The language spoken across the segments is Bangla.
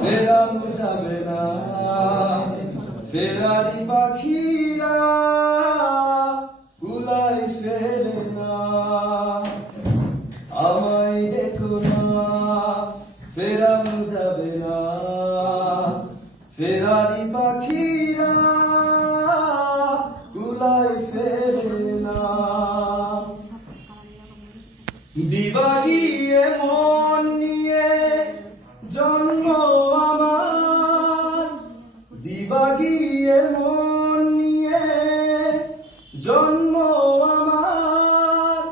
ফেরানো যাবে না ফেরারি পাখিরা কুলাই ফেরে না আমায় দেখো না ফেরানো যাবে না ফেরারি পাখিরা কুলাই ফেরে না দিবাগিয়ে মন নিয়ে জন্ম আমার দিবাগিয়ে মন নিয়ে জন্ম আমার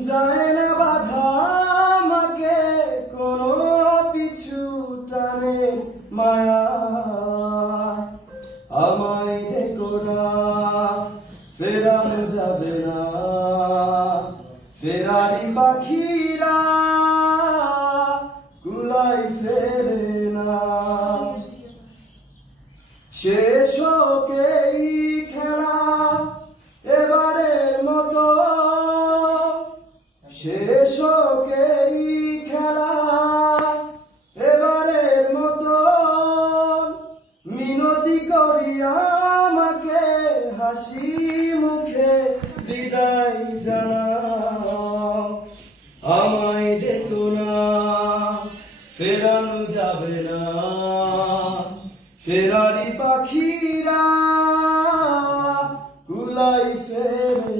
যায় না বাধা আমাকে কোনো পিছু টানে মায়া আমায় দেখো না ফেরানো যাবে না ফেরারি পাখিরা কুলাই ফেরে না শেষ হোক এই খেলা এবারের মতো শেষ হোক এই খেলা এবারের মতো মিনতি করি আমাকে হাসি মুখে বিদায় জানাও আমায় দেখো না ফেরানো যাবে না ফেরারি পাখিরা কুলাই ফেরে